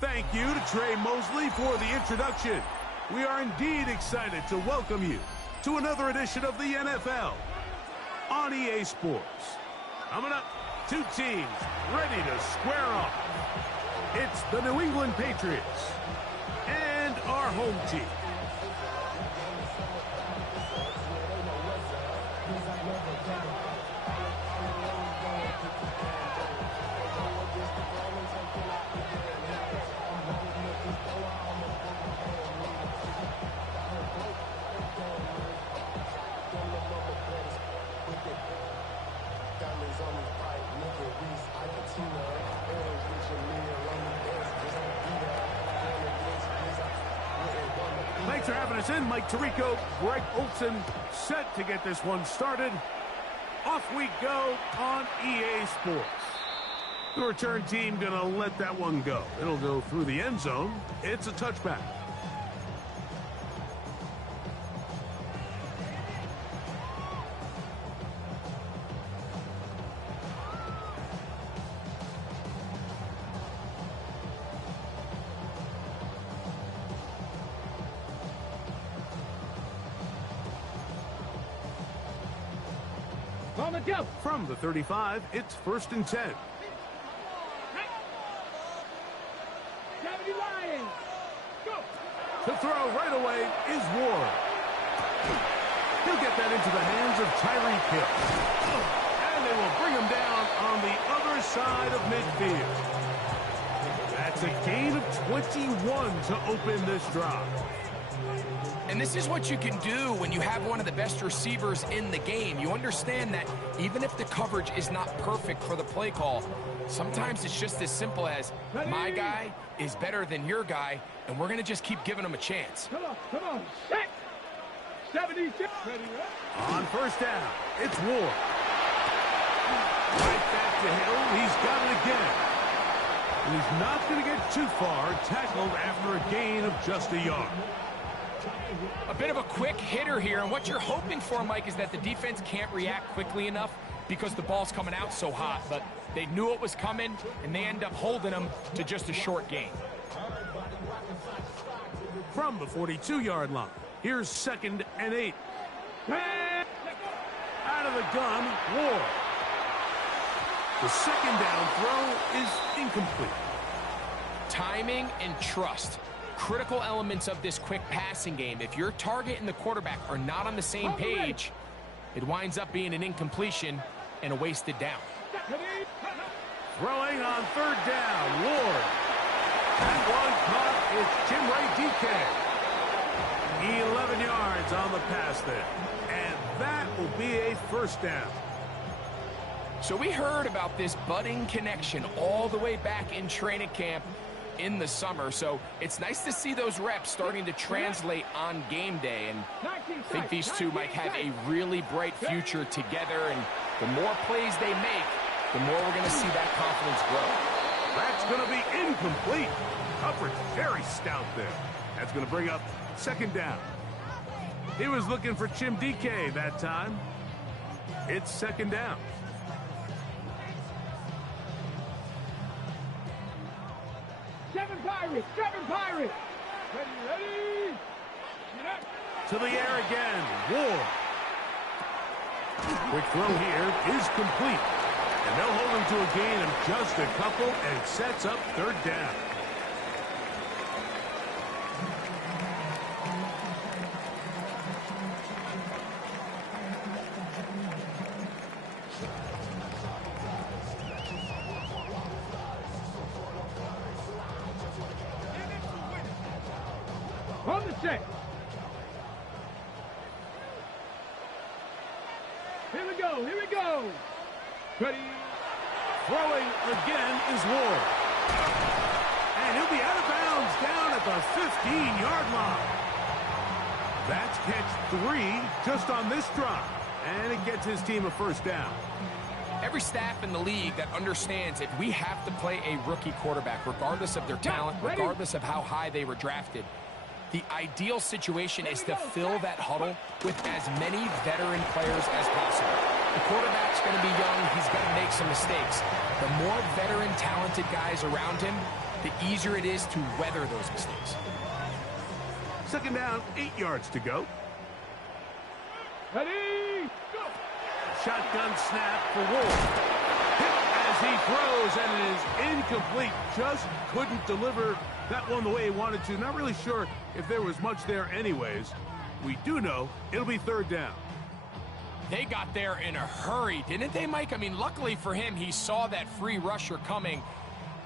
Thank you to Trey Mosley for the introduction. We are indeed excited to welcome you to another edition of the NFL on EA Sports. Coming up, two teams ready to square off. It's the New England Patriots and our home team. Thanks for having us in. Mike Tirico, Greg Olsen, set to get this one started. Off we go on EA Sports. The return team gonna let that one go. It'll go through the end zone. It's a touchback. On the go. From the 35, it's 1st and 10. 70 Lions. Go. To throw right away is Ward. He'll get that into the hands of Tyreek Hill. And they will bring him down on the other side of midfield. That's a gain of 21 to open this drive. And this is what you can do when you have one of the best receivers in the game. You understand that even if the coverage is not perfect for the play call, sometimes it's just as simple as my guy is better than your guy, and we're going to just keep giving him a chance. Come on. Set. 76. Ready. On 1st down, it's Ward. Right back to Hill. He's got it again. He's not going to get too far, tackled after a gain of just a yard. A bit of a quick hitter here, and what you're hoping for, Mike, is that the defense can't react quickly enough because the ball's coming out so hot, but they knew it was coming, and they end up holding them to just a short gain. From the 42-yard line, here's 2nd and 8. Out of the gun, Ward. The 2nd down throw is incomplete. Timing and trust. Critical elements of this quick passing game. If your target and the quarterback are not on the same page, it winds up being an incompletion and a wasted down. Throwing on 3rd down, Ward. And one caught is Chimere DK. 11 yards on the pass there. And that will be a 1st down. So we heard about this budding connection all the way back in training camp in the summer, so it's nice to see those reps starting to translate on game day, and I think these two might have a really bright future together, and the more plays they make, the more we're going to see that confidence grow. That's going to be incomplete. Coverage very stout there. That's going to bring up 2nd down. He was looking for Chim DK that time. It's 2nd down. Seven Pirates. Ready. To the air again, Ward. Quick throw here is complete. And they'll hold him to a gain of just a couple, and it sets up 3rd down. On the set. Here we go. Ready. Throwing again is Ward. And he'll be out of bounds down at the 15-yard line. That's catch 3 just on this drive. And it gets his team a 1st down. Every staff in the league that understands if we have to play a rookie quarterback, regardless of their talent, regardless of how high they were drafted, the ideal situation is to fill that huddle with as many veteran players as possible. The quarterback's going to be young. He's going to make some mistakes. The more veteran, talented guys around him, the easier it is to weather those mistakes. Second down, 8 yards to go. Ready, go! Shotgun snap for Wolf. Hit as he throws, and it is incomplete. Just couldn't deliver that one the way he wanted to. Not really sure if there was much there anyways. We do know it'll be third down. They got there in a hurry, didn't they, Mike? I mean, luckily for him, he saw that free rusher coming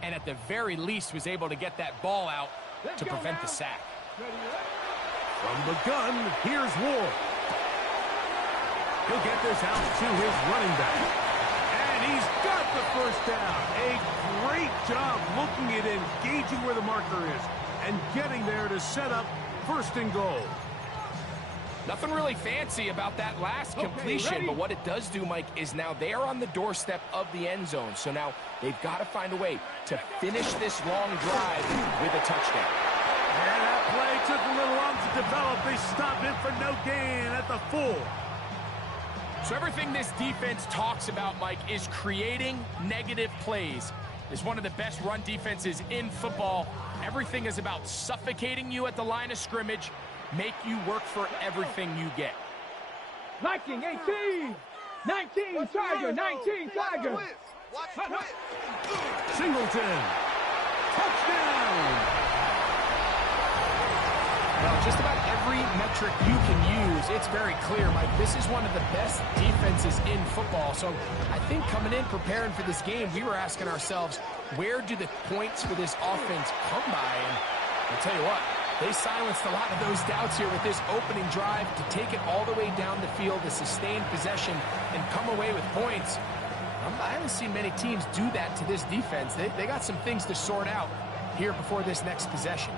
and at the very least was able to get that ball out to prevent the sack. From the gun, here's Ward. He'll get this out to his running back. And he's got the first down. A great job looking at engaging where the marker is and getting there to set up first and goal. Nothing really fancy about that last completion, but what it does do, Mike, is now they are on the doorstep of the end zone. So now they've got to find a way to finish this long drive with a touchdown. And that play took a little long to develop. They stopped it for no gain at the 4. So everything this defense talks about, Mike, is creating negative plays. It's one of the best run defenses in football. Everything is about suffocating you at the line of scrimmage, make you work for everything you get. 19, 18, 19, Tiger, 19, Tiger. Singleton. Touchdown. Well, just about every metric you can use, it's very clear, Mike. This is one of the best defenses in football. So I think coming in, preparing for this game, we were asking ourselves, where do the points for this offense come by? And I'll tell you what, they silenced a lot of those doubts here with this opening drive to take it all the way down the field, to sustain possession, and come away with points. I haven't seen many teams do that to this defense. They got some things to sort out here before this next possession.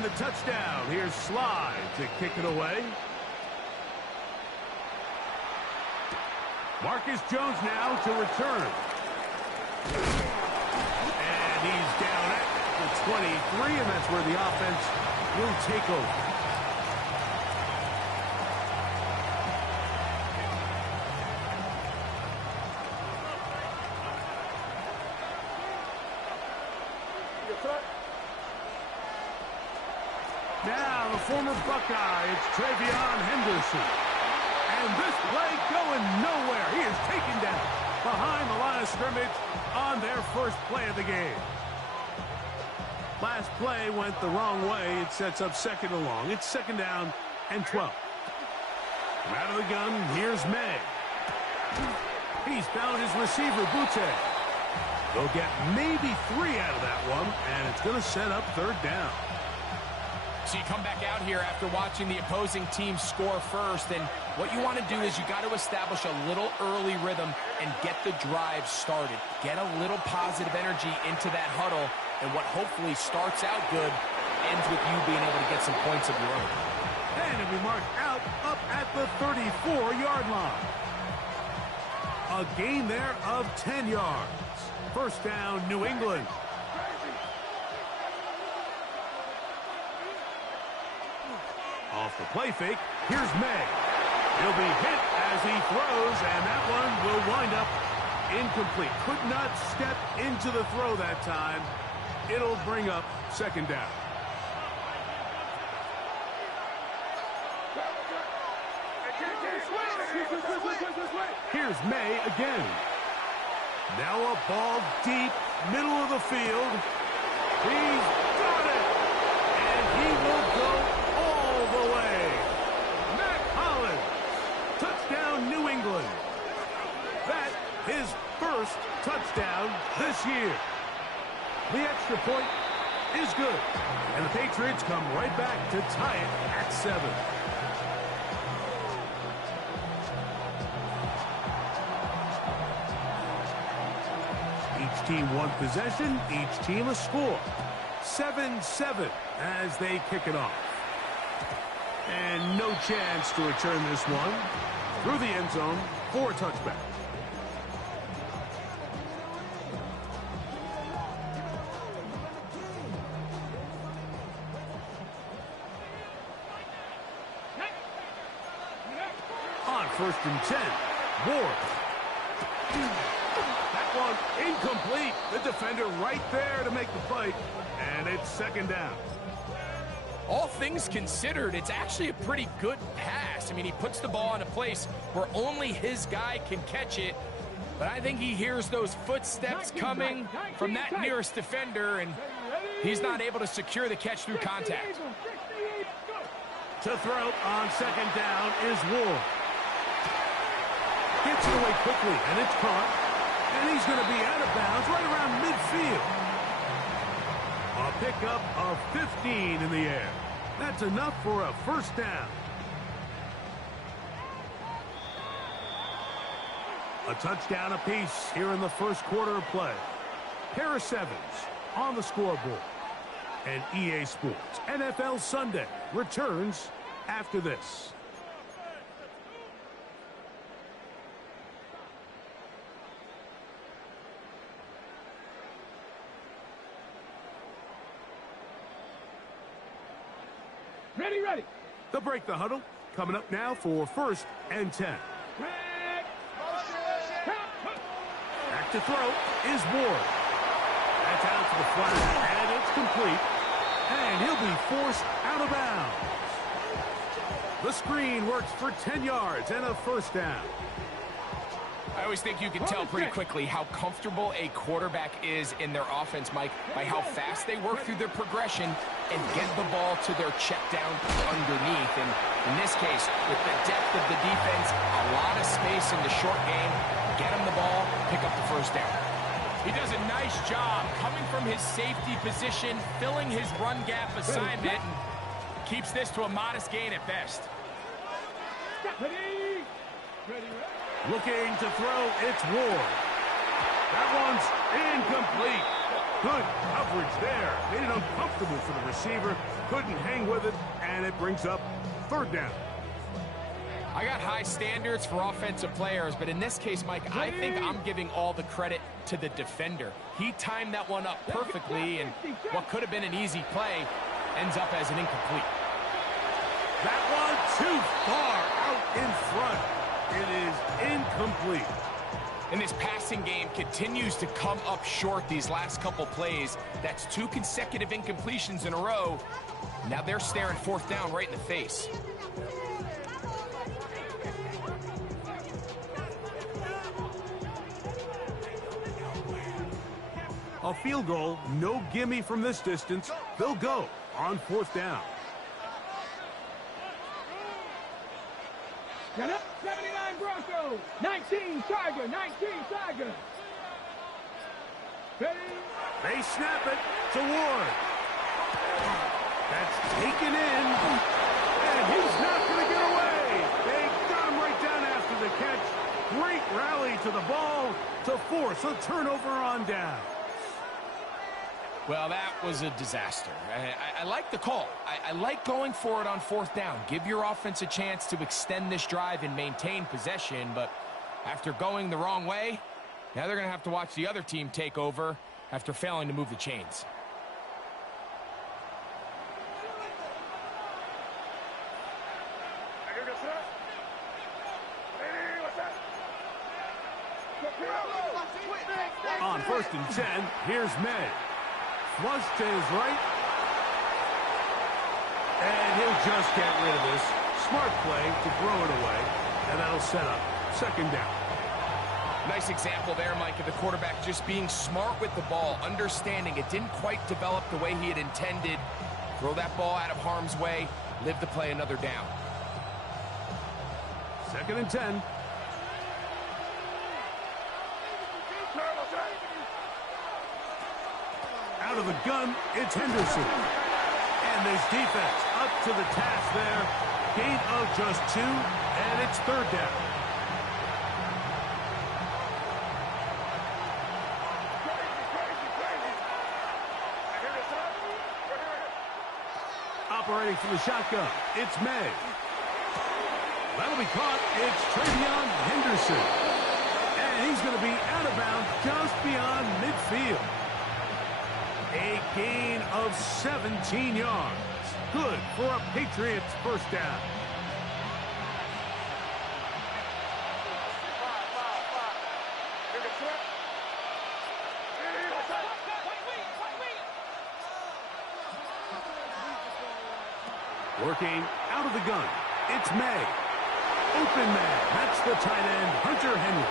The touchdown. Here's Slide to kick it away. Marcus Jones now to return. And he's down at the 23, and that's where the offense will take over. Now, the former Buckeye, it's Travion Henderson. And this play going nowhere. He is taken down behind the line of scrimmage on their first play of the game. Last play went the wrong way. It sets up second and long. It's second down and 12. From out of the gun, here's May. He's found his receiver, Butte. They'll get maybe 3 out of that one, and it's going to set up third down. So you come back out here after watching the opposing team score first, and what you want to do is you got to establish a little early rhythm and get the drive started. Get a little positive energy into that huddle, and what hopefully starts out good ends with you being able to get some points of your own. And it'll be marked out up at the 34-yard line. A gain there of 10 yards. First down, New England. Off the play fake, here's May. He'll be hit as he throws, and that one will wind up incomplete. Could not step into the throw that time. It'll bring up second down. Here's May again. Now a ball deep, middle of the field. He's got it, and he will go all the way. Matt Collins, touchdown New England. That his first touchdown this year. The extra point is good, and the Patriots come right back to tie it at 7. Each team one possession, each team a score. 7-7 as they kick it off. And no chance to return this one through the end zone for a touchback. On 1st and 10, Ward. That one incomplete. The defender right there to make the play. And it's 2nd down. All things considered, it's actually a pretty good pass. I mean, he puts the ball in a place where only his guy can catch it. But I think he hears those footsteps coming from that nearest defender, and he's not able to secure the catch through contact. To throw on 2nd down is Ward. Gets it away quickly, and it's caught. And he's going to be out of bounds right around midfield. A pickup of 15 in the air. That's enough for a 1st down. A touchdown apiece here in the 1st quarter of play. Pair of 7s on the scoreboard. And EA Sports NFL Sunday returns after this. Ready. They'll break the huddle. Coming up now for 1st and 10. Back to throw is Ward. That's out to the flat, and it's complete. And he'll be forced out of bounds. The screen works for 10 yards and a 1st down. I always think you can tell pretty quickly how comfortable a quarterback is in their offense, Mike, by how fast they work through their progression and get the ball to their check down underneath. And in this case, with the depth of the defense, a lot of space in the short game, get him the ball, pick up the 1st down. He does a nice job coming from his safety position, filling his run gap assignment, and keeps this to a modest gain at best. Ready. Looking to throw, it's Ward. That one's incomplete. Good coverage there. Made it uncomfortable for the receiver. Couldn't hang with it, and it brings up 3rd down. I got high standards for offensive players, but in this case, Mike, I think I'm giving all the credit to the defender. He timed that one up perfectly, and what could have been an easy play ends up as an incomplete. That one too far out in front. It is incomplete. And this passing game continues to come up short these last couple plays. That's 2 consecutive incompletions in a row. Now they're staring 4th down right in the face. A field goal, no gimme from this distance. They'll go on 4th down. Get up. 79 Broncos. 19 Tiger. 19 Tiger. Ready. They snap it to Ward. That's taken in. And he's not going to get away. They got him right down after the catch. Great rally to the ball to force a turnover on down. Well, that was a disaster. I like the call. I like going for it on 4th down. Give your offense a chance to extend this drive and maintain possession, but after going the wrong way, now they're going to have to watch the other team take over after failing to move the chains. On 1st and 10, here's May. Flush to his right. And he'll just get rid of this. Smart play to throw it away. And that'll set up 2nd down. Nice example there, Mike, of the quarterback just being smart with the ball, understanding it didn't quite develop the way he had intended. Throw that ball out of harm's way, live to play another down. 2nd and 10. Out of the gun, it's Henderson. And this defense up to the task there. Gain of just 2, and it's 3rd down. separating from the shotgun. It's May. That'll be caught. It's Travion Henderson. And he's going to be out of bounds just beyond midfield. A gain of 17 yards. Good for a Patriots first down. Working out of the gun. It's May. Open man. That's the tight end, Hunter Henry.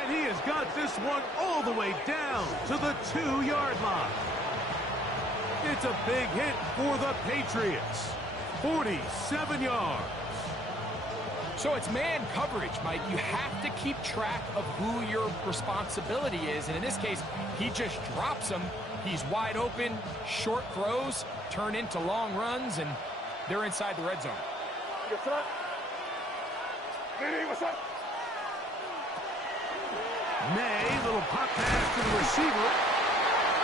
And he has got this one all the way down to the 2-yard line. It's a big hit for the Patriots. 47 yards. So it's man coverage, Mike. You have to keep track of who your responsibility is. And in this case, he just drops him. He's wide open. Short throws turn into long runs, and they're inside the red zone. May, little pop pass to the receiver.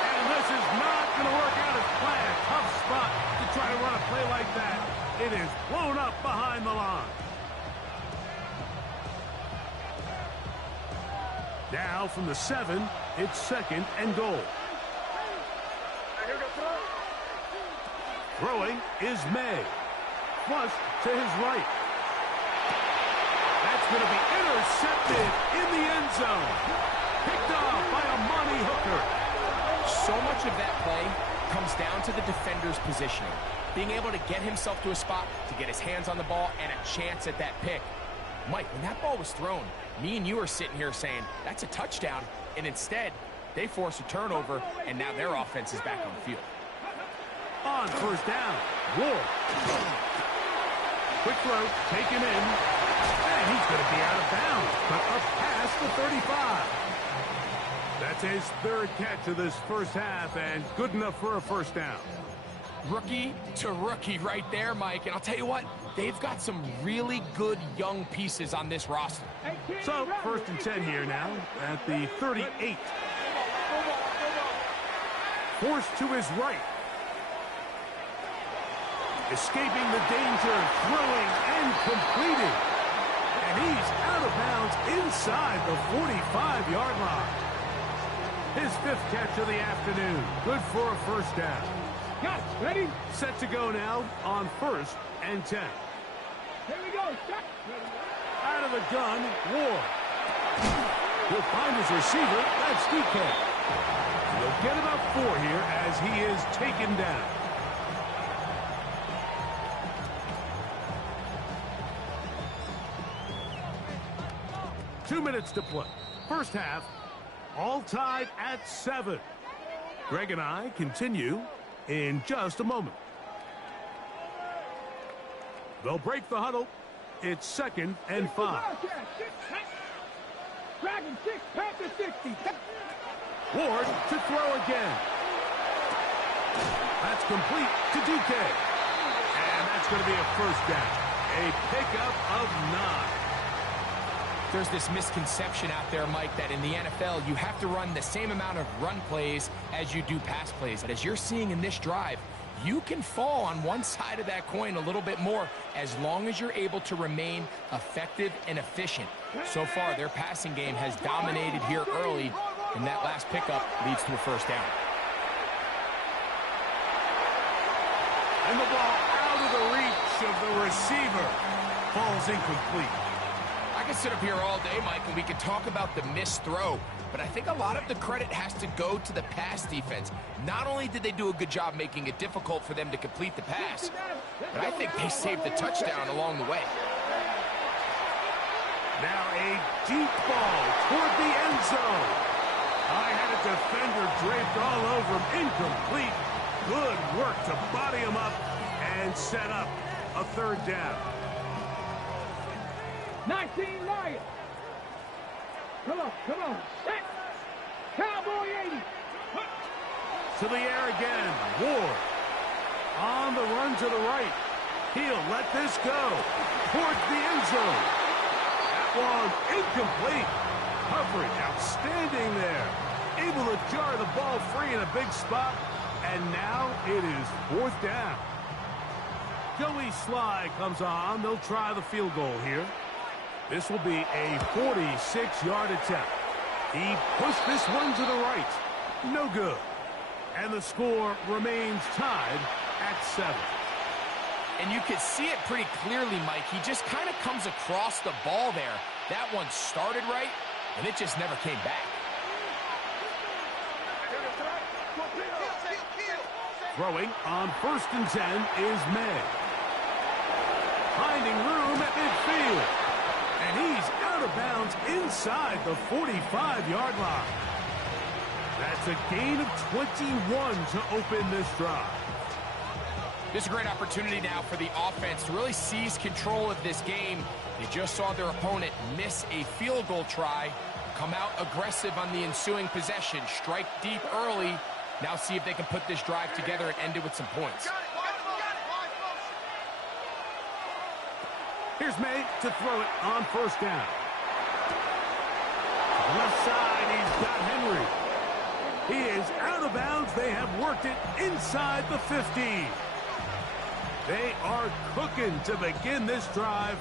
And this is not going to work out as planned. Tough spot to try to run a play like that. It is blown up behind the line. Now from the 7, it's 2nd and goal. Throwing is May. Flush to his right. That's going to be intercepted in the end zone. Picked off by Amani Hooker. So much of that play comes down to the defender's positioning. Being able to get himself to a spot, to get his hands on the ball, and a chance at that pick. Mike, when that ball was thrown, me and you are sitting here saying, that's a touchdown. And instead, they force a turnover, and now their offense is back on the field. On first down, Ward. Quick throw, taken in. And he's going to be out of bounds, but up past the 35. That's his 3rd catch of this first half, and good enough for a first down. Rookie to rookie right there, Mike. And I'll tell you what, they've got some really good young pieces on this roster. So, 1st and 10 here now at the 38. Forced to his right. Escaping the danger, throwing and completing. And he's out of bounds inside the 45-yard line. His 5th catch of the afternoon. Good for a first down. Got it. Ready? Set to go now on 1st and 10. Here we go. Stop. Out of the gun, Ward. He'll find his receiver. That's DK. He'll get about 4 here as he is taken down. Two minutes to play. First half, all tied at 7. Greg and I continue in just a moment. They'll break the huddle. It's 2nd and 5. Dragon 6, Panther 60. Ward to throw again. That's complete to DK. And that's going to be a first down. A pickup of 9. There's this misconception out there, Mike, that in the NFL, you have to run the same amount of run plays as you do pass plays. But as you're seeing in this drive, you can fall on one side of that coin a little bit more as long as you're able to remain effective and efficient. So far, their passing game has dominated here early, and that last pickup leads to a first down. And the ball out of the reach of the receiver. Falls incomplete. I could sit up here all day, Mike, and we could talk about the missed throw, but I think a lot of the credit has to go to the pass defense. Not only did they do a good job making it difficult for them to complete the pass, but I think they saved the touchdown along the way. Now a deep ball toward the end zone. I had a defender draped all over him. Incomplete. Good work to body him up and set up a 3rd down. 19 Lions. Come on. Set. Cowboy 80. To the air again. Ward. On the run to the right. He'll let this go. Towards the end zone. That one incomplete. Coverage outstanding there. Able to jar the ball free in a big spot. And now it is 4th down. Joey Sly comes on. They'll try the field goal here. This will be a 46-yard attempt. He pushed this one to the right. No good. And the score remains tied at 7. And you can see it pretty clearly, Mike. He just kind of comes across the ball there. That one started right, and it just never came back. Throwing on 1st and 10 is May. Finding room at midfield. And he's out of bounds inside the 45-yard line. That's a gain of 21 to open this drive. This is a great opportunity now for the offense to really seize control of this game. They just saw their opponent miss a field goal try, come out aggressive on the ensuing possession, strike deep early. Now see if they can put this drive together and end it with some points. Here's May to throw it on 1st down. Left side, he's got Henry. He is out of bounds. They have worked it inside the 50. They are cooking to begin this drive.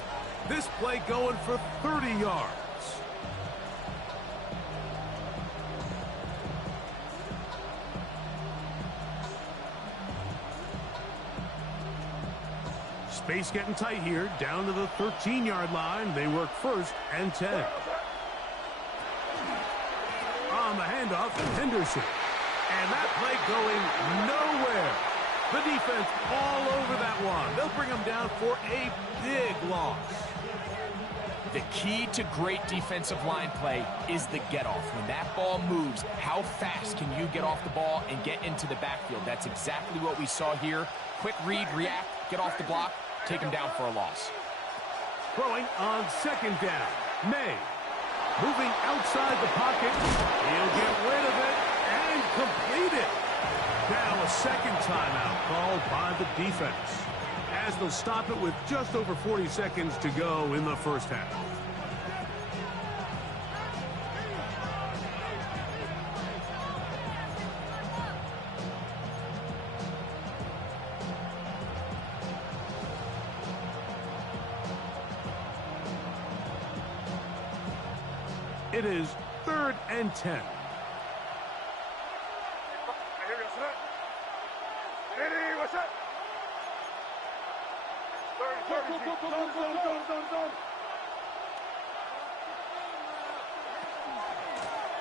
This play going for 30 yards. Space getting tight here, down to the 13-yard line. They work 1st and 10. On the handoff, Henderson. And that play going nowhere. The defense all over that one. They'll bring them down for a big loss. The key to great defensive line play is the get-off. When that ball moves, how fast can you get off the ball and get into the backfield? That's exactly what we saw here. Quick read, react, get off the block, take him down for a loss. Throwing on 2nd down. May. Moving outside the pocket. He'll get rid of it and complete it. Now a 2nd timeout called by the defense, as they'll stop it with just over 40 seconds to go in the 1st half. It is 3rd and 10.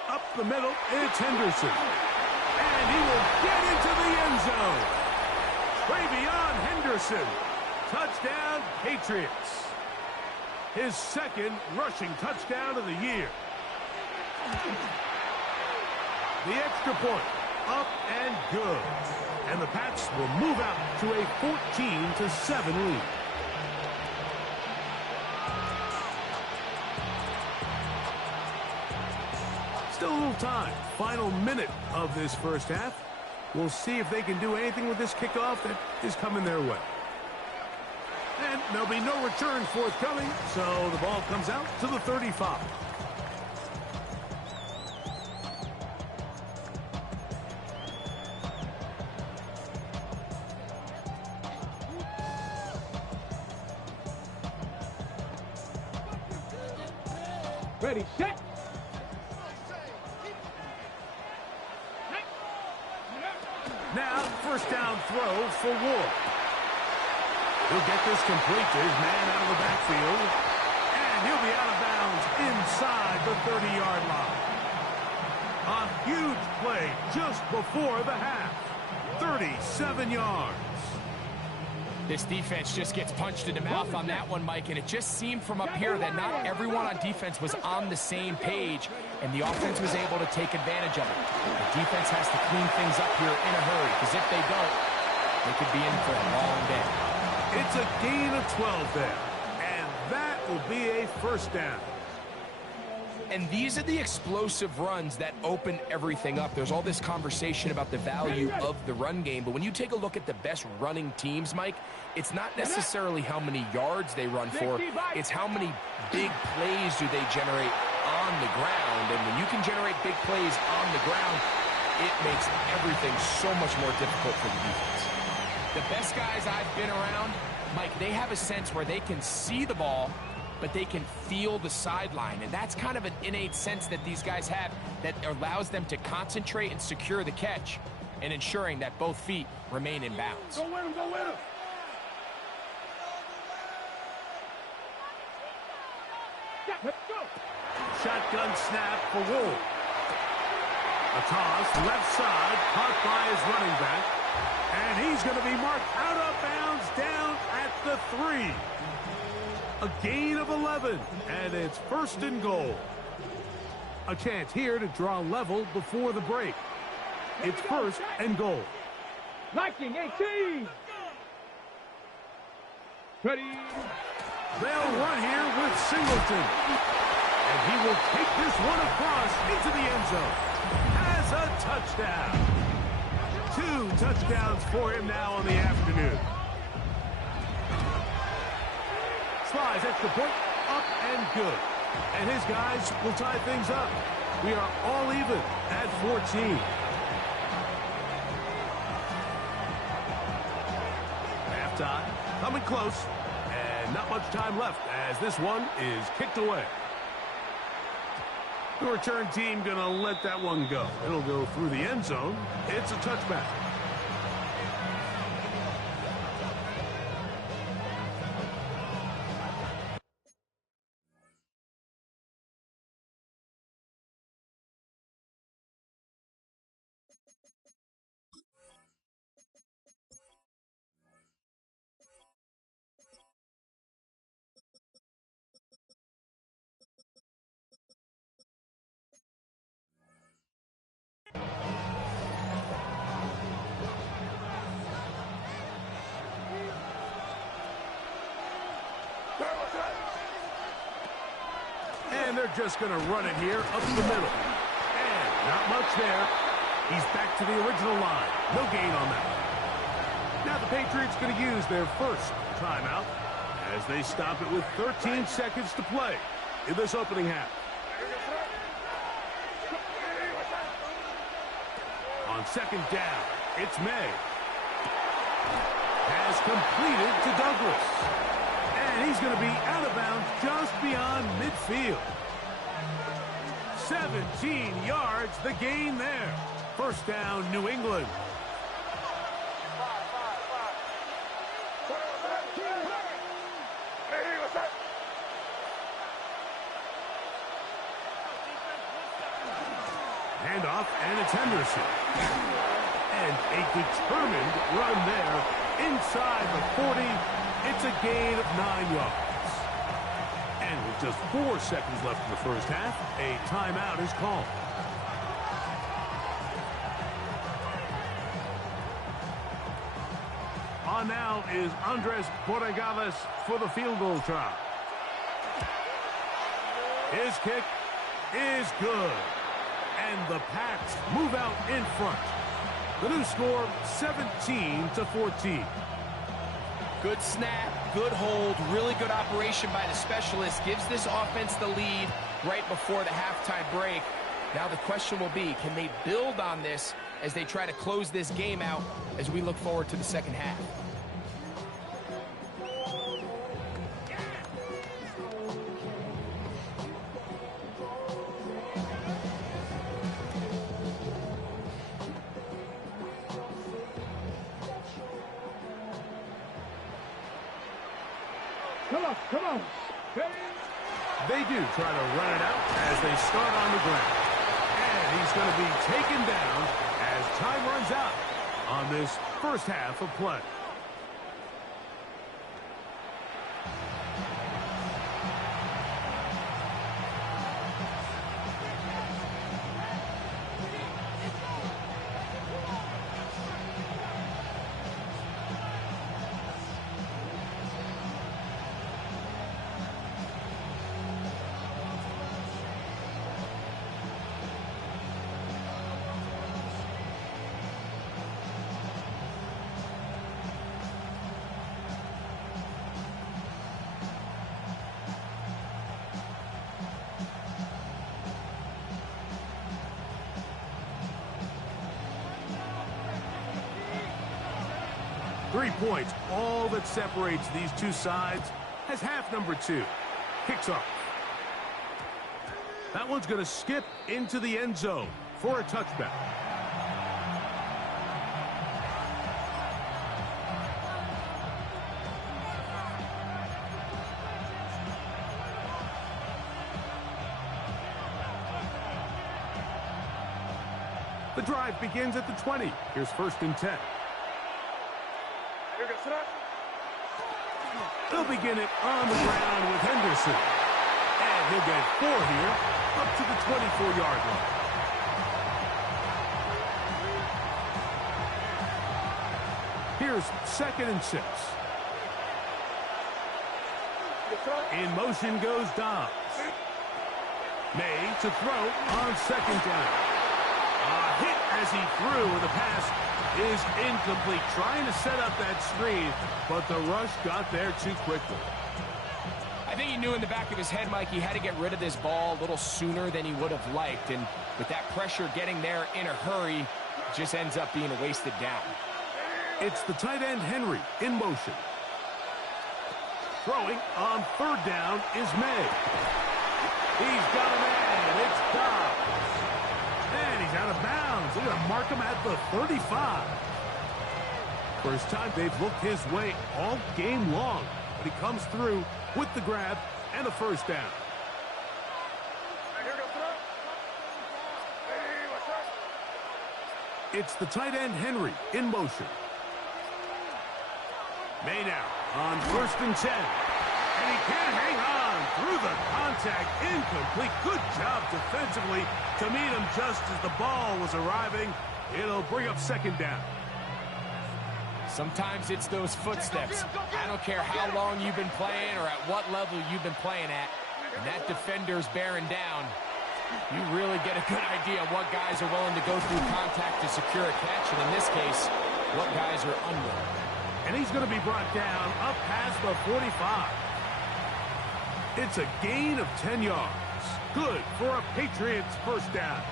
Up the middle, it's Henderson. And he will get into the end zone. TreVeyon Henderson. Touchdown, Patriots. His 2nd rushing touchdown of the year. The extra point, up and good. And the Pats will move out to a 14-7 lead. Still a little time. Final minute of this 1st half. We'll see if they can do anything with this kickoff that is coming their way. And there'll be no return forthcoming, so the ball comes out to the 35. Ready, set. Now, 1st down throw for Ward. He'll get this complete to his man out of the backfield. And he'll be out of bounds inside the 30-yard line. A huge play just before the half. 37 yards. This defense just gets punched in the mouth on that one, Mike, and it just seemed from up here that not everyone on defense was on the same page, and the offense was able to take advantage of it. The defense has to clean things up here in a hurry, because if they don't, they could be in for a long day. It's a gain of 12 there, and that will be a 1st down. And these are the explosive runs that open everything up. There's all this conversation about the value of the run game, but when you take a look at the best running teams, Mike, it's not necessarily how many yards they run for, it's how many big plays do they generate on the ground. And when you can generate big plays on the ground, it makes everything so much more difficult for the defense. The best guys I've been around, Mike, they have a sense where they can see the ball, but they can feel the sideline. And that's kind of an innate sense that these guys have that allows them to concentrate and secure the catch and ensuring that both feet remain in bounds. Go win him, go win him. Let's go. Shotgun snap for Wolf. A toss, left side, caught by his running back. And he's going to be marked out of bounds down at the 3. A gain of 11, and it's 1st and goal. A chance here to draw level before the break. It's 1st and goal. Liking 18. Ready. They'll run here with Singleton. And he will take this one across into the end zone. Has a touchdown. 2 touchdowns for him now on the afternoon. Slides extra point, up and good. And his guys will tie things up. We are all even at 14. Halftime, coming close. And not much time left as this one is kicked away. The return team going to let that one go. It'll go through the end zone. It's a touchback. And they're just going to run it here up the middle. And not much there. He's back to the original line. No gain on that. Now the Patriots going to use their first timeout as they stop it with 13 seconds to play in this opening half. On second down, it's May. Has completed to Douglas. And he's going to be out of bounds just beyond midfield. 17 yards, the gain there. First down, New England. Handoff, and it's Henderson. And a determined run there inside the 40. It's a gain of 9 yards. And with just 4 seconds left in the first half, a timeout is called. On now is Andres Borregales for the field goal try. His kick is good. And the Pats move out in front. The new score, 17-14. Good snap, good hold, really good operation by the specialist. Gives this offense the lead right before the halftime break. Now the question will be, can they build on this as they try to close this game out as we look forward to the second half? Come on. They do try to run it out as they start on the ground. And he's going to be taken down as time runs out on this first half of play. 3 points, all that separates these two sides, as half number 2 kicks off. That one's going to skip into the end zone for a touchback. The drive begins at the 20. Here's 1st and 10. They'll begin it on the ground with Henderson. And he'll get 4 here, up to the 24-yard line. Here's 2nd and 6. In motion goes Dobbs. May to throw on 2nd down. A hit as he threw, and the pass is incomplete. Trying to set up that screen, but the rush got there too quickly. I think he knew in the back of his head, Mike, he had to get rid of this ball a little sooner than he would have liked. And with that pressure getting there in a hurry, it just ends up being a wasted down. It's the tight end, Henry, in motion. Throwing on 3rd down is May. He's got a man. It's Dobbs. And he's out of bounds. They're going to mark him at the 35. First time they've looked his way all game long. But he comes through with the grab and a 1st down. It's the tight end, Henry, in motion. May now on 1st and 10. And he can't hang on through the contact. Incomplete. Good job defensively to meet him just as the ball was arriving. It'll bring up 2nd down. Sometimes it's those footsteps. I don't care how long you've been playing or at what level you've been playing at. And that defender's bearing down. You really get a good idea of what guys are willing to go through contact to secure a catch. And in this case, what guys are unwilling. And he's going to be brought down up past the 45. It's a gain of 10 yards. Good for a Patriots 1st down.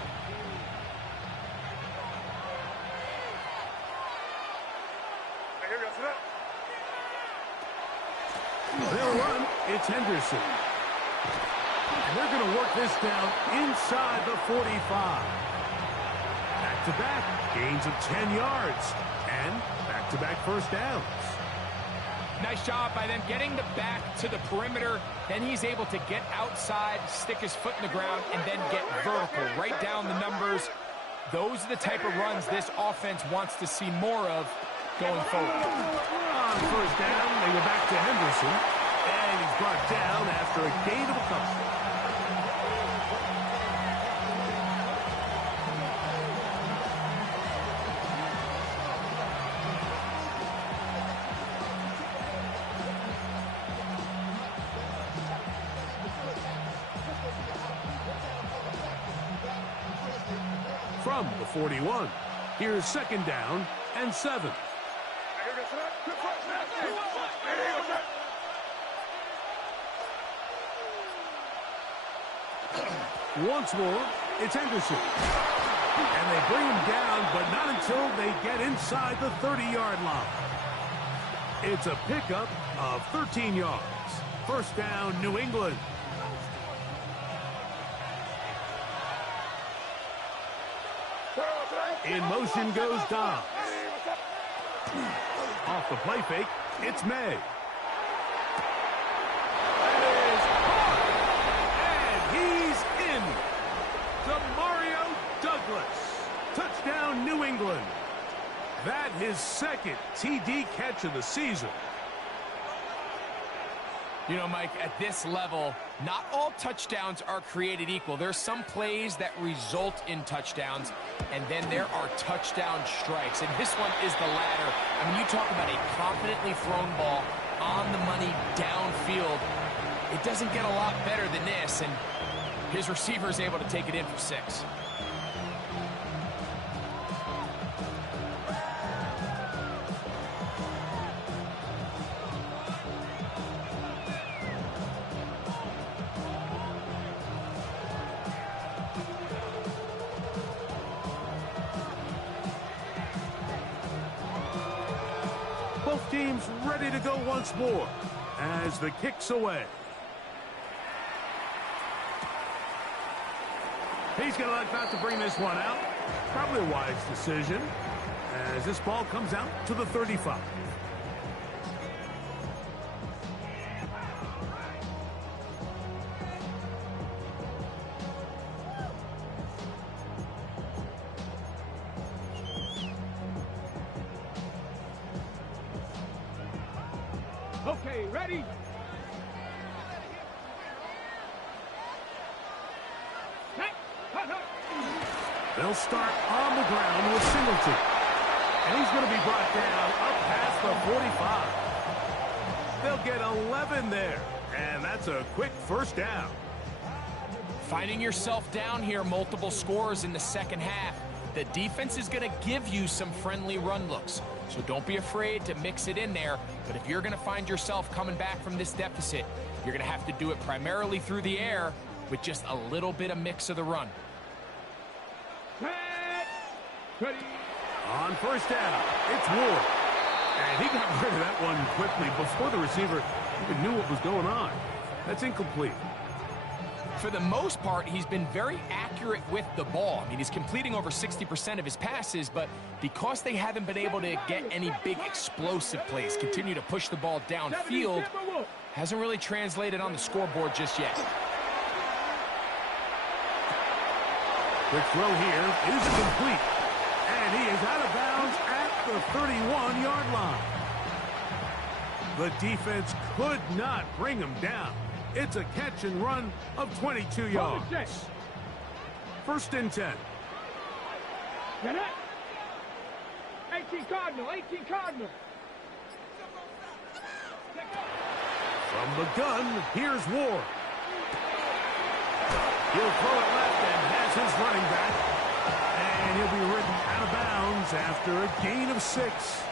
They'll run. It's Henderson. And they're going to work this down inside the 45. Back-to-back gains of 10 yards. And back-to-back 1st downs. Nice job by them getting the back to the perimeter. Then he's able to get outside, stick his foot in the ground, and then get vertical. Right down the numbers. Those are the type of runs this offense wants to see more of going forward. On 1st down, they go back to Henderson. And he's brought down after a gain of a couple. From the 41, here's 2nd down and 7. Once more, it's Henderson. And they bring him down, but not until they get inside the 30-yard line. It's a pickup of 13 yards. 1st down, New England. In motion goes Dobbs. Off the play fake, it's May. Mario Douglas. Touchdown, New England. That his 2nd TD catch of the season. You know, Mike, at this level, not all touchdowns are created equal. There's some plays that result in touchdowns, and then there are touchdown strikes. And this one is the latter. I mean, you talk about a confidently thrown ball on the money downfield. It doesn't get a lot better than this, and his receiver is able to take it in for 6. Both seems ready to go once more as the kick's away. He's going to look about to bring this one out. Probably a wise decision as this ball comes out to the 35. Okay, ready? They'll start on the ground with Singleton. And he's going to be brought down up past the 45. They'll get 11 there. And that's a quick first down. Finding yourself down here, multiple scores in the second half. The defense is going to give you some friendly run looks. So don't be afraid to mix it in there. But if you're going to find yourself coming back from this deficit, you're going to have to do it primarily through the air with just a little bit of mix of the run. Ready? On first down, it's Ward. And he got rid of that one quickly before the receiver even knew what was going on. That's incomplete. For the most part, he's been very accurate with the ball. I mean, he's completing over 60% of his passes, but because they haven't been able to get any big explosive plays, continue to push the ball downfield, hasn't really translated on the scoreboard just yet. Quick throw here is complete. And he is out of bounds at the 31-yard line. The defense could not bring him down. It's a catch and run of 22 yards. First and 10. 18 Cardinal, 18 Cardinal. From the gun, here's Ward. He'll throw it left and has his running back. And he'll be ridden out of bounds after a gain of 6.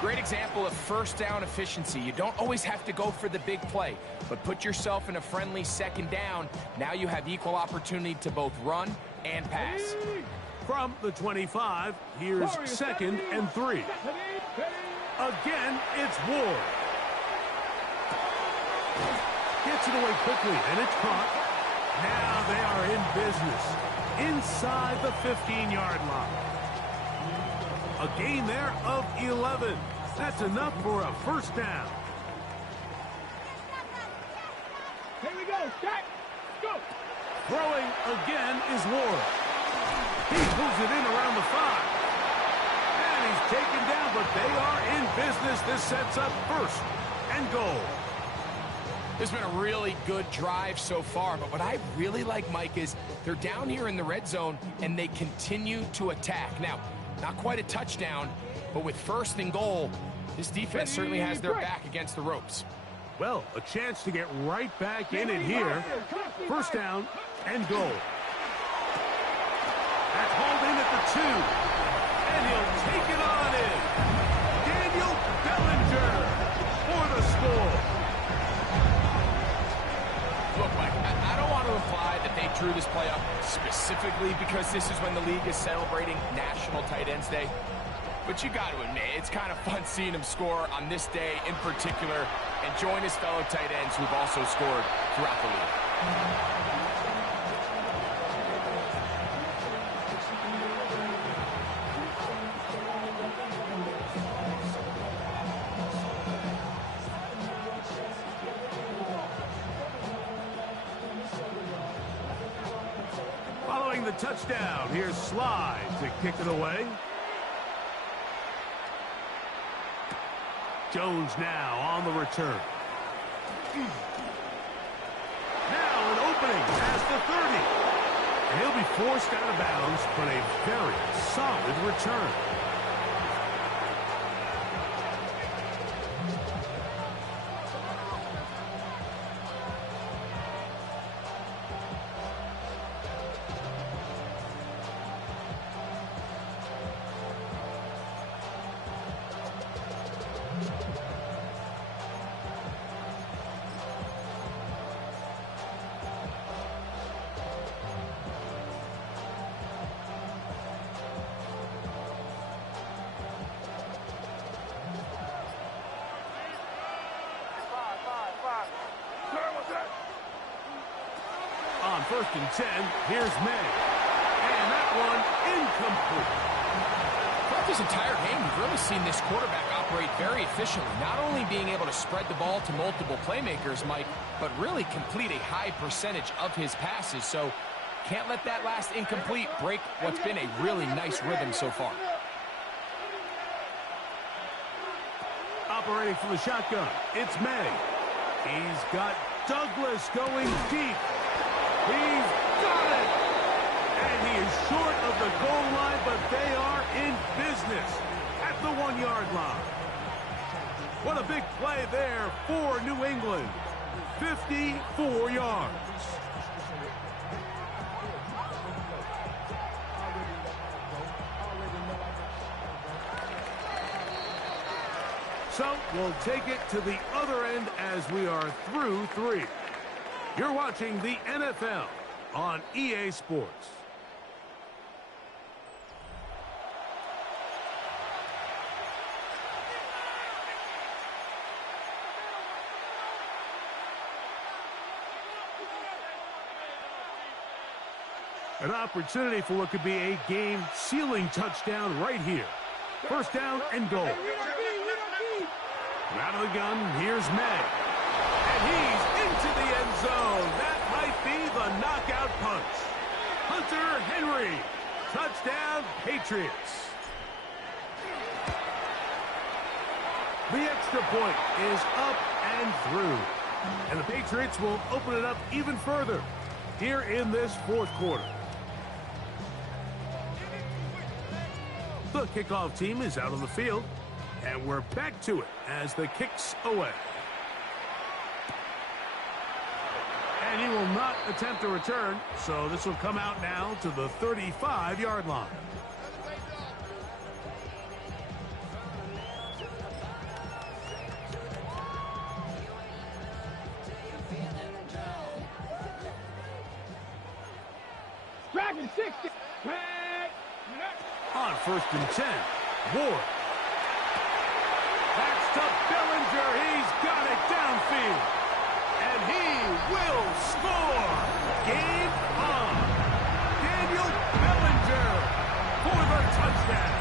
Great example of first down efficiency. You don't always have to go for the big play, but put yourself in a friendly second down. Now you have equal opportunity to both run and pass. From the 25, here's second and 3. Again, it's Ward. Gets it away quickly, and it's caught. Now they are in business inside the 15-yard line. A gain there of 11. That's enough for a first down. Here we go, Jack. Go. Throwing again is Ward. He pulls it in around the 5. And he's taken down, but they are in business. This sets up first and goal. This has been a really good drive so far, but what I really like, Mike, is they're down here in the red zone, and they continue to attack. Now, not quite a touchdown, but with first and goal, this defense certainly has their back against the ropes. Well, a chance to get right back in it here. First down and goal. That's hauled in at the 2. And he'll take it on in. Daniel Bellinger for the score. Look, Mike, I don't want to imply that they drew this play up specifically because this is when the league is celebrating National Tight Ends Day. But you got to admit, it's kind of fun seeing him score on this day in particular and join his fellow tight ends who've also scored throughout the league. Following the touchdown, here's Slide to kick it away. Jones now on the return. Now an opening past the 30. And he'll be forced out of bounds, but a very solid return. first and 10, here's May. And that one incomplete. Throughout this entire game, we've really seen this quarterback operate very efficiently, not only being able to spread the ball to multiple playmakers, Mike, but really complete a high percentage of his passes. So can't let that last incomplete break what's been a really nice rhythm so far. Operating from the shotgun, it's May. He's got Douglas going deep. He's got it! And he is short of the goal line, but they are in business at the 1-yard line. What a big play there for New England. 54 yards. So we'll take it to the other end as we are through 3. You're watching the NFL on EA Sports. An opportunity for what could be a game-sealing touchdown right here. First down and goal. Out of the gun, here's May. And he's into the end zone. That might be the knockout punch. Hunter Henry. Touchdown, Patriots. The extra point is up and through. And the Patriots will open it up even further here in this fourth quarter. The kickoff team is out on the field. And we're back to it as the kick's away. And he will not attempt a return, so this will come out now to the 35-yard line. Dragon 60. On first and 10, Ward. That's to Bellinger. He's got it downfield. And he will score. Game on. Daniel Bellinger for the touchdown.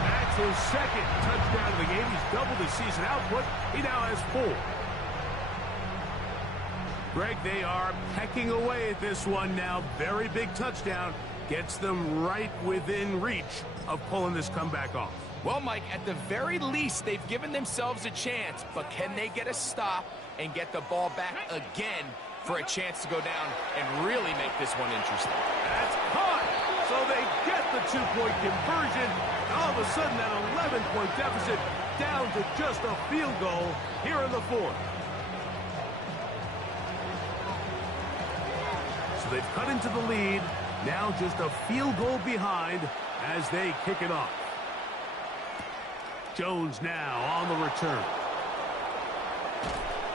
That's his second touchdown of the game. He's doubled his season output. He now has 4. Greg, they are pecking away at this one now. Very big touchdown. Gets them right within reach of pulling this comeback off. Well, Mike, at the very least, they've given themselves a chance, but can they get a stop and get the ball back again for a chance to go down and really make this one interesting? That's caught! So they get the 2-point conversion, and all of a sudden that 11-point deficit down to just a field goal here in the fourth. So they've cut into the lead, now just a field goal behind as they kick it off. Jones now on the return.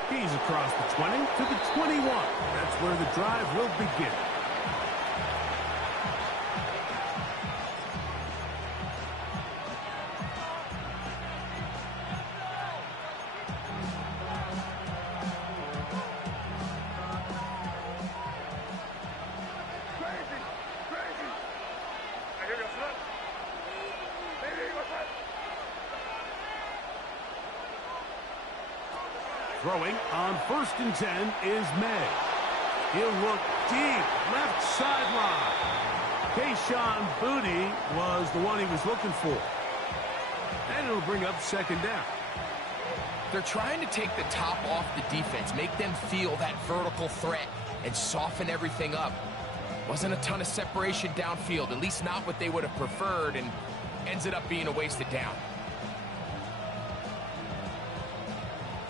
He's across the 20 to the 21. That's where the drive will begin. Throwing on first and 10 is May. He'll look deep, left sideline. Kayshon Boutte was the one he was looking for. And it'll bring up second down. They're trying to take the top off the defense, make them feel that vertical threat, and soften everything up. Wasn't a ton of separation downfield, at least not what they would have preferred, and ends it up being a wasted down.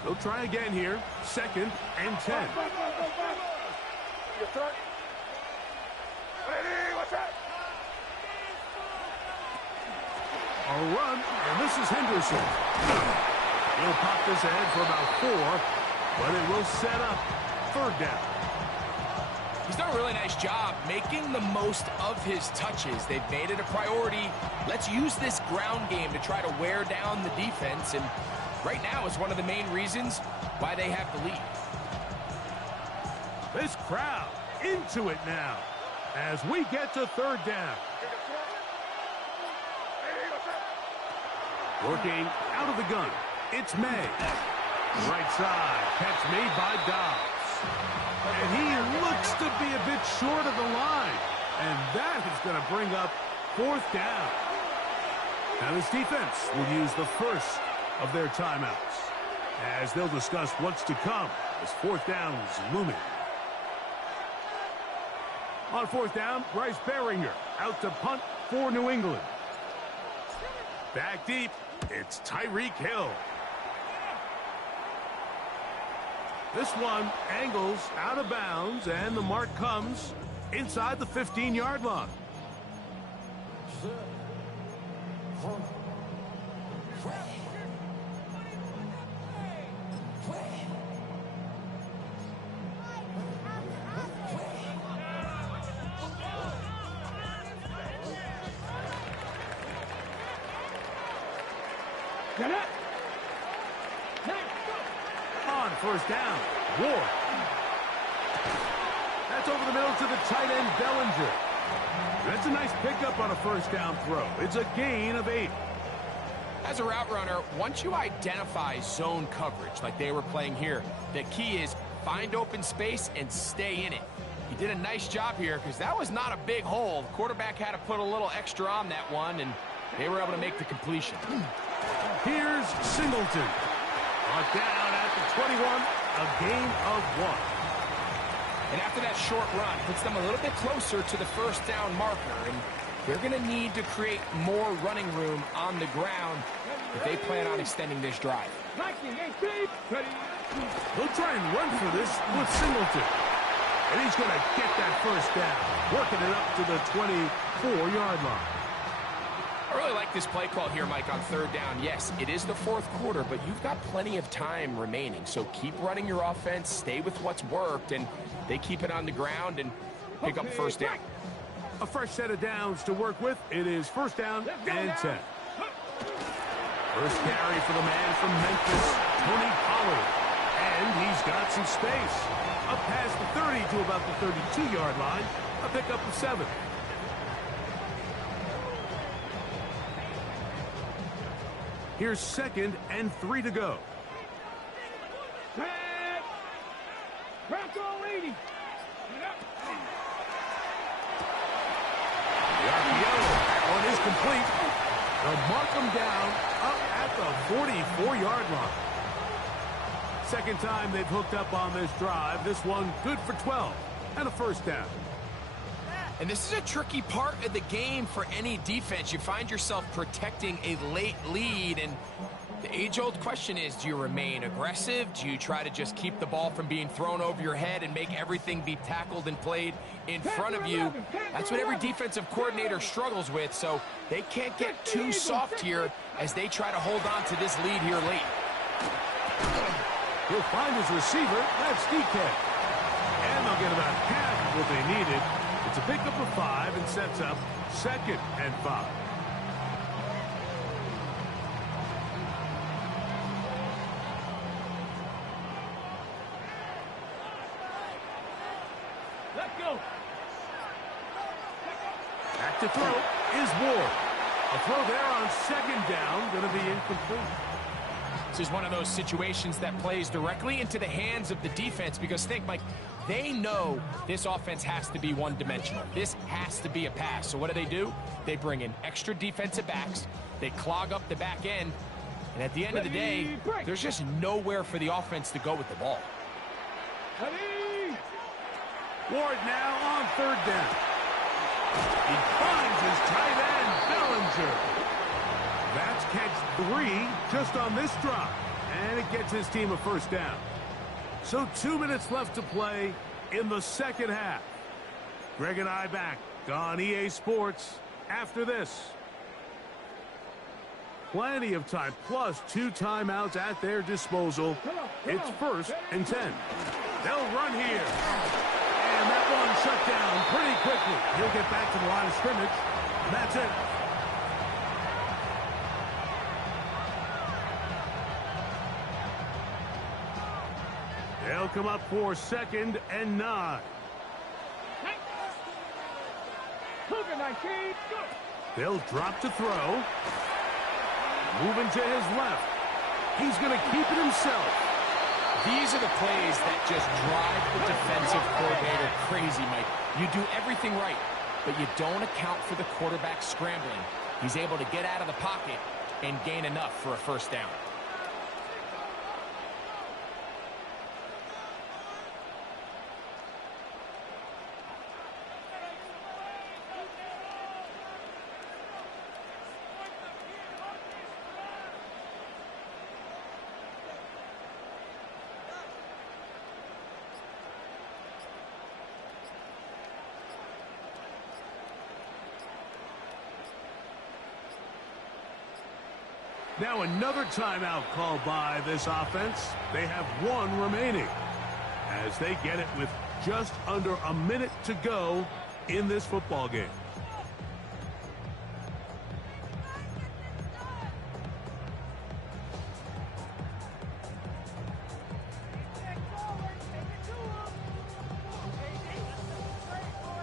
They'll try again here. Second and 10. A run, and this is Henderson. He'll pop this ahead for about 4, but it will set up third down. He's done a really nice job making the most of his touches. They've made it a priority. Let's use this ground game to try to wear down the defense, and right now is one of the main reasons why they have the lead. This crowd into it now as we get to third down. Working out of the gun, it's May. Right side, catch made by Dobbs. And he looks to be a bit short of the line. And that is going to bring up fourth down. Now this defense will use the first of their timeouts as they'll discuss what's to come as fourth down is looming. On fourth down, Bryce Baringer out to punt for New England. Back deep, it's Tyreek Hill. This one angles out of bounds, and the mark comes inside the 15-yard line. On first down, Ward. That's over the middle to the tight end, Bellinger. That's a nice pickup on a first down throw. It's a gain of 8. As a route runner, once you identify zone coverage like they were playing here, the key is find open space and stay in it. He did a nice job here because that was not a big hole. The quarterback had to put a little extra on that one, and they were able to make the completion. Here's Singleton. Brought down at the 21, a gain of 1. And after that short run, puts them a little bit closer to the first down marker, and they're going to need to create more running room on the ground if they plan on extending this drive. They'll try and run for this with Singleton. And he's going to get that first down, working it up to the 24-yard line. I really like this play call here, Mike, on third down. Yes, it is the fourth quarter, but you've got plenty of time remaining. So keep running your offense, stay with what's worked, and they keep it on the ground and pick up first down. A fresh set of downs to work with. It is first down and 10. First carry for the man from Memphis, Tony Pollard. And he's got some space. Up past the 30 to about the 32-yard line. A pickup of 7. Here's 2nd and 3 to go. Bronco 80. The RPO, that one is complete. They'll mark them down up at the 44-yard line. Second time they've hooked up on this drive. This one good for 12 and a first down. And this is a tricky part of the game for any defense. You find yourself protecting a late lead, and the age-old question is, do you remain aggressive? Do you try to just keep the ball from being thrown over your head and make everything be tackled and played in front of you? That's what every defensive coordinator struggles with, so they can't get too soft here as they try to hold on to this lead here late. He'll find his receiver. That's DK. And they'll get about half of what they needed. It's a pickup of 5 and sets up 2nd and 5. Let's go. Back to throw is Ward. A throw there on 2nd down, going to be incomplete. This is one of those situations that plays directly into the hands of the defense because think, Mike, they know this offense has to be one-dimensional. This has to be a pass. So what do? They bring in extra defensive backs. They clog up the back end. And at the end of the day, there's just nowhere for the offense to go with the ball. Ward now on 3rd down. He finds his tight end, Bellinger. That's catch 3 just on this drive. And it gets his team a first down. So 2 minutes left to play in the second half. Greg and I back on EA Sports after this. Plenty of time, plus 2 timeouts at their disposal. It's 1st and 10. They'll run here. And that one shut down pretty quickly. He'll get back to the line of scrimmage. And that's it. They'll come up for 2nd and 9. Cougar 19, go. They'll drop to throw. Moving to his left. He's going to keep it himself. These are the plays that just drive the defensive coordinator crazy, Mike. You do everything right, but you don't account for the quarterback scrambling. He's able to get out of the pocket and gain enough for a first down. Now another timeout called by this offense. They have one remaining as they get it with just under a minute to go in this football game.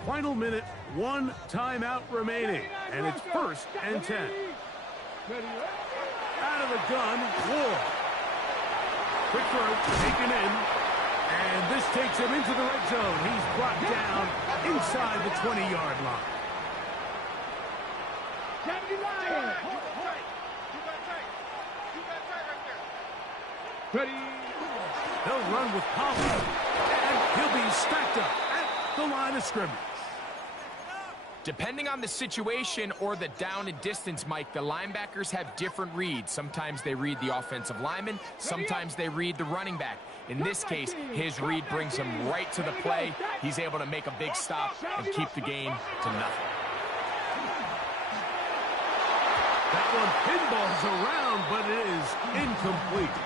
Final minute, one timeout remaining, and it's 1st and 10. Out of the gun, Ward. Quick throw, taken in. And this takes him into the red zone. He's brought down inside the 20-yard line. Deputy Ryan. Ready. They'll run with power. And he'll be stacked up at the line of scrimmage. Depending on the situation or the down and distance, Mike, the linebackers have different reads. Sometimes they read the offensive lineman. Sometimes they read the running back. In this case, his read brings him right to the play. He's able to make a big stop and keep the game to nothing. That one pinballs around, but it is incomplete.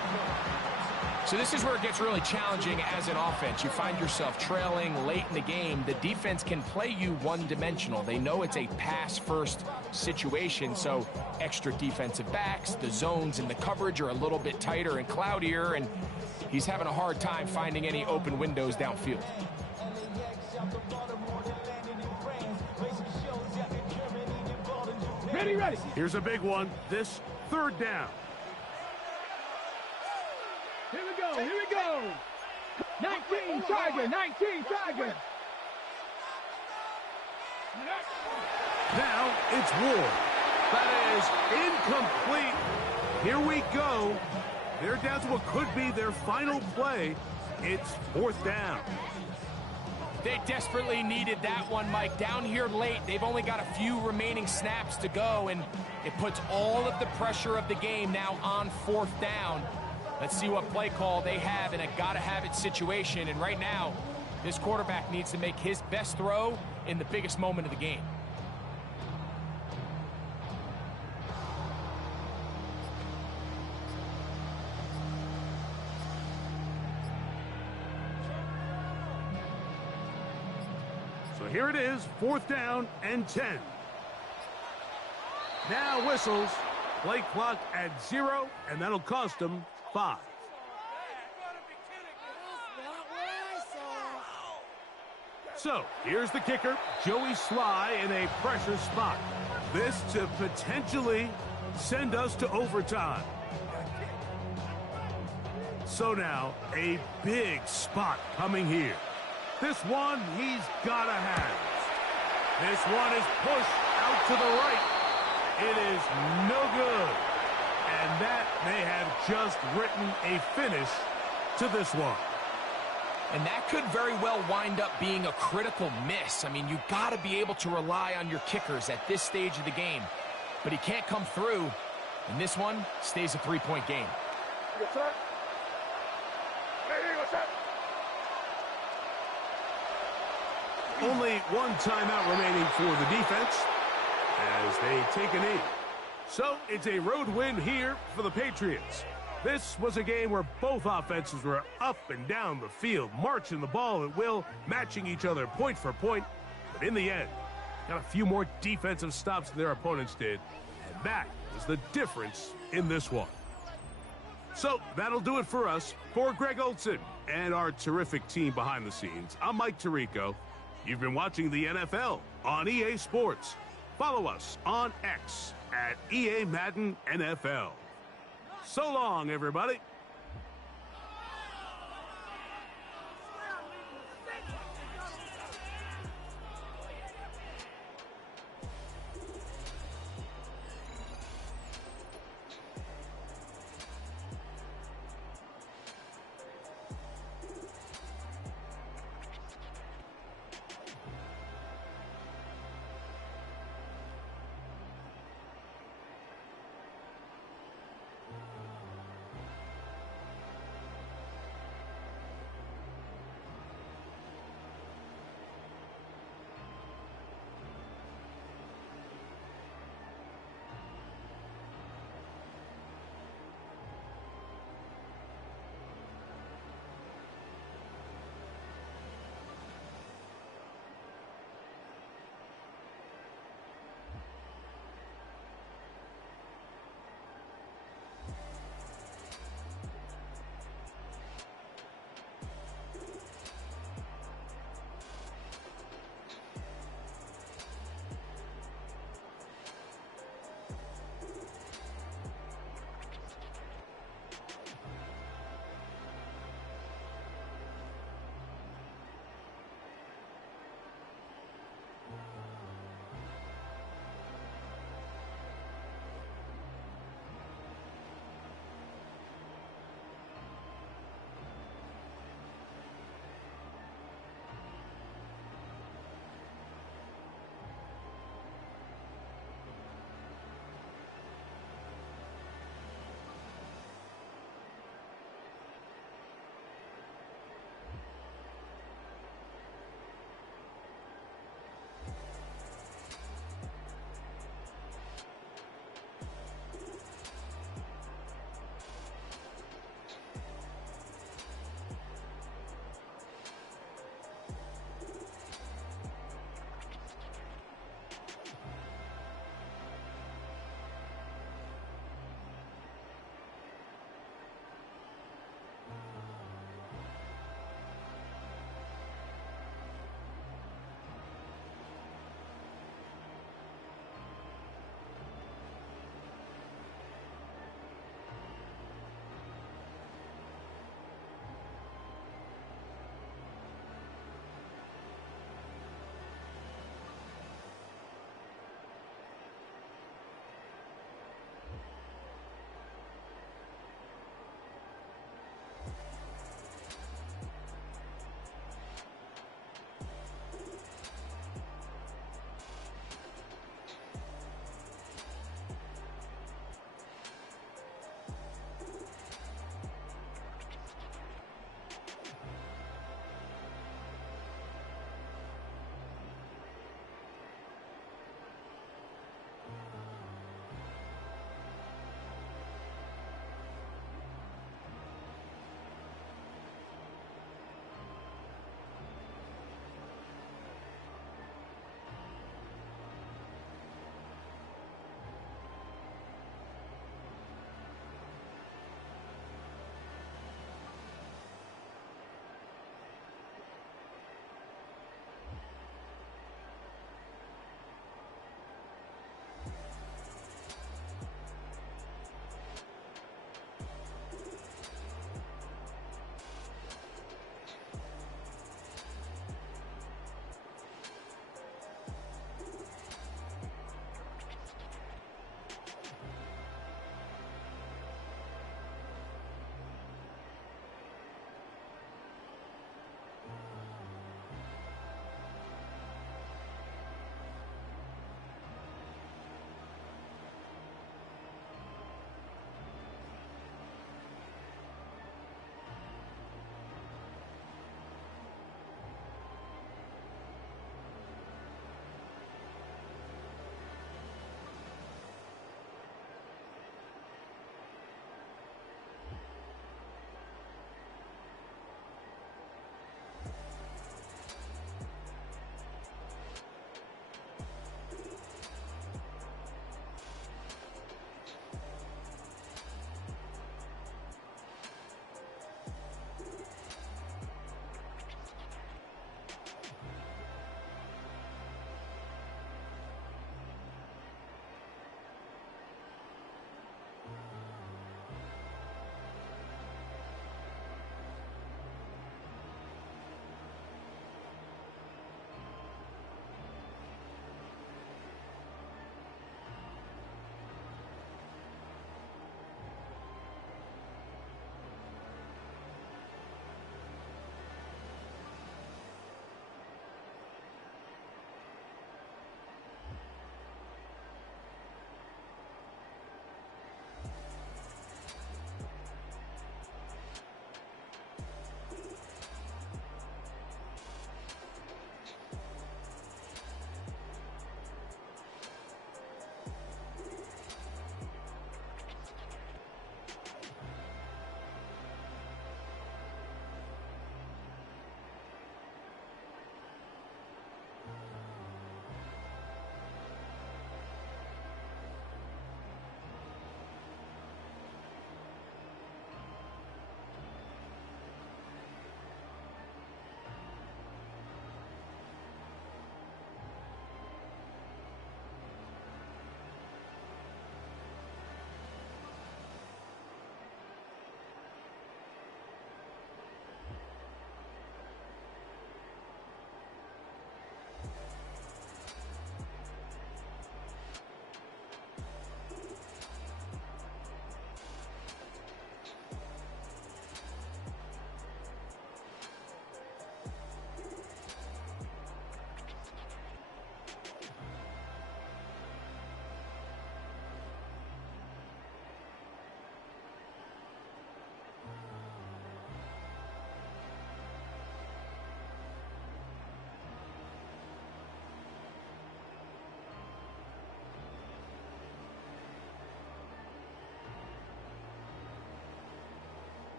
So this is where it gets really challenging as an offense. You find yourself trailing late in the game. The defense can play you one-dimensional. They know it's a pass-first situation, so extra defensive backs, the zones and the coverage are a little bit tighter and cloudier, and he's having a hard time finding any open windows downfield. Ready, ready. Here's a big one. This 3rd down. Here we go, here we go. 19 Tiger, 19 Tiger. Now it's Ward. That is incomplete. Here we go. They're down to what could be their final play. It's 4th down. They desperately needed that one, Mike. Down here late, they've only got a few remaining snaps to go, and it puts all of the pressure of the game now on 4th down. Let's see what play call they have in a gotta-have-it situation. And right now, this quarterback needs to make his best throw in the biggest moment of the game. So here it is, 4th down and 10. Now whistles. Play clock at 0, and that'll cost them 5. So, here's the kicker, Joey Sly in a pressure spot. This to potentially send us to overtime. So now, a big spot coming here. This one, he's got to have. This one is pushed out to the right. It is no good. And that may have just written a finish to this one. And that could very well wind up being a critical miss. I mean, you've got to be able to rely on your kickers at this stage of the game. But he can't come through. And this one stays a 3-point game. Only one timeout remaining for the defense as they take a knee. So it's a road win here for the Patriots. This was a game where both offenses were up and down the field, marching the ball at will, matching each other point for point. But in the end, got a few more defensive stops than their opponents did. And that was the difference in this one. So that'll do it for us. For Greg Olsen and our terrific team behind the scenes, I'm Mike Tirico. You've been watching the NFL on EA Sports. Follow us on X at EA Madden NFL. So long, everybody.